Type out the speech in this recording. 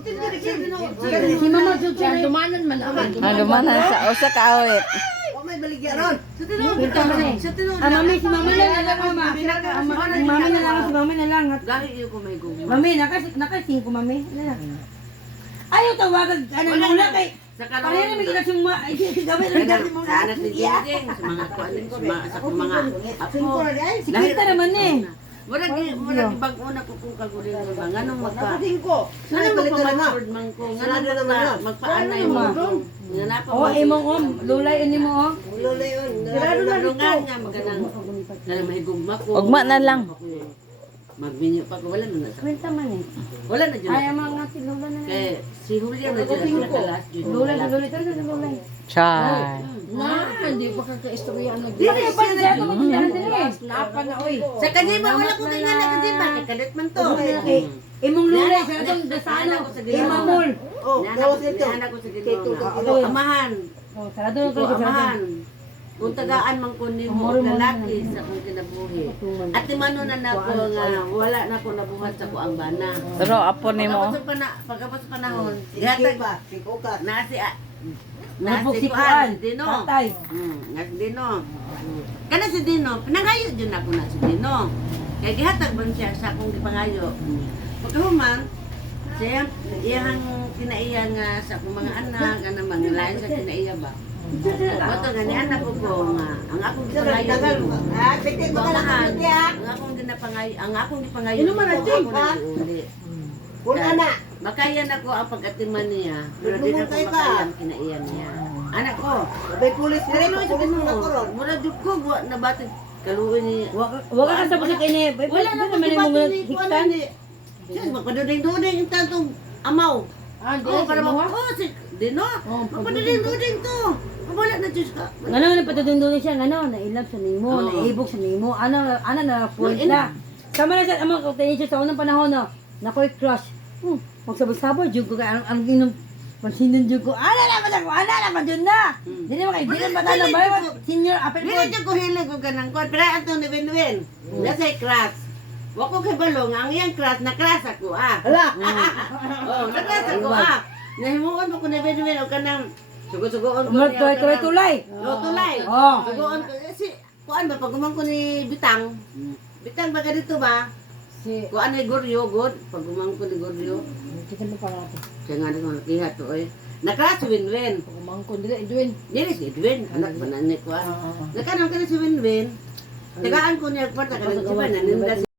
Si Mama Juju dumanan man ako. Dumanan sa usa ka awit. May baligya ron. Pinta man eh. Mami, si Mami na lang mama. Mami na lang, si Mami na lang. Gahi iyo ko may gumawa. Mami, naka-5 Mami. Ayaw tawagan, mula kay... Pareho namin kita si mga... Gawin lang natin mga... Sa anak ni Jeng, sa mga kuanin ko, sa mga apo. Si Quinta naman eh. Murag ibang una ko kung kagurin ko ba, nganong Nganong magpa-password man ko, nganong magpaanay mo. Oh, imong lulay ini mo oh. Lulay on. Grado na nga maganang. Dala may gugma ko. Ugma na lang. Magminyo pa ko, wala na sa. Quinta man eh. Wala na dyan. Ay, mga si Lola na lang. Kaya si Julia na dyan sa nakalas. Lulay, lulay. Char. Hindi pa kaka-istorya na Dili pa siya ko Napa na oy. sa kanima wala ko kay ngala kanima kalit man to. Imong lulay sa atong dasano. Imamol. Oh, gawas ito. Anak ko sa Ginoo. Amahan. Oh, sarado na kayo Amahan. Kung tagaan man ko nimo og lalaki sa kong kinabuhi. At timano na nako nga wala na ko nabuhat sa ko ang bana. Pero apo nimo. Pagkapos panahon, ihatag ba? Nasi Nasi kuan. Dino. Patay. Nasi Dino. Kana si Dino, pinangayo din ako na si Dino. Kaya gihatag man siya sa akong gipangayo. Pagkahuman, siya iyang kinaiya nga sa akong mga anak, nga mga lain sa kinaiya ba. Bato gani anak ko nga ang akong gipangayo. Ang akong gipangayo. Ino man uli. Kuna na. Makayan ako ang pag-atiman niya. Pero di na ko makayan kinaiya niya. Anak ko. May pulis na rin. Mura jud ko nabatid kaluoy ni. Wag ka sa busik ini. Wala na man imong hiktan. Siya magpaduding-duding yung tantong amaw. Oo, para si Dino. Magpaduding-duding to. Wala na Diyos ka. Ngano na patudong siya, ngano nailab sa nimo, naibog sa nimo. Ano na point na. Sama na sa among kautayin siya sa unang panahon no. Nakoy crush. Magsabot-sabot jud ko kay ang ginom pansinon jud ko. Ana na pa jud na. Dili man kay dili ba ta na ba senior apel Dili jud ko hilig ko ganang kon. Pero ato ni Benwen. Nasa crush. Wa ko kay balong ang iyang crush na crush ako Ala. Oh, na crush ako Nahimuon ko ni Benwen o kanang sugo-sugoon ko niya. Tulay. Tulay. Oh. Sugoon ko si kuan ba pagumang ko ni Bitang. Bitang ba ganito ba? Kuan ay Goryo god pagumang ko ni Goryo. Kita mo pa natin. Kaya nga naman nakihat to eh. Nakras si Winwin. Pagumang ko dili Edwin. Dili si Edwin, anak ba na ni ko. Nakanang ka na si Winwin. Tagaan ko niya kwarta ka na si Winwin.